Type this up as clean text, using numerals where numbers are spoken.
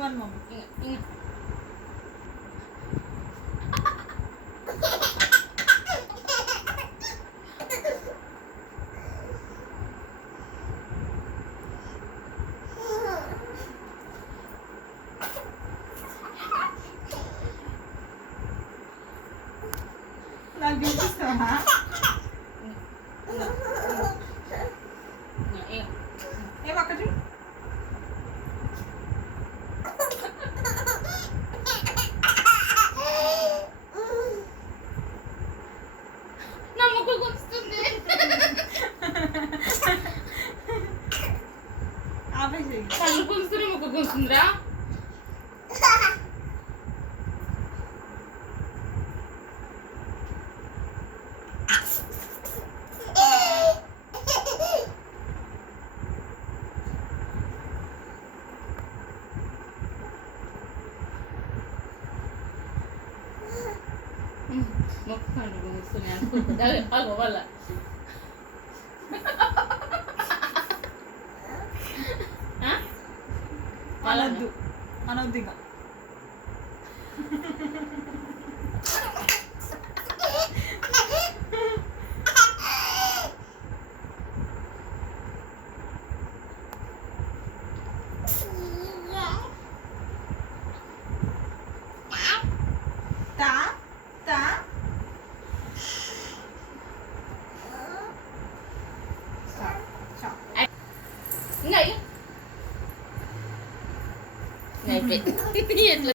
one mummy నాకు చూపిస్తావా ఏ పక్క చూ ఆపేసి కళ్ళు కూస్తుంది ముక్కు కూస్తుందిరా మొక్కు కళ్ళు కూస్తున్నాయి అగో వాళ్ళ అనొద్దు అనొద్దు ఇక తా తా ఇంకా అయిపోయింది ఎట్లా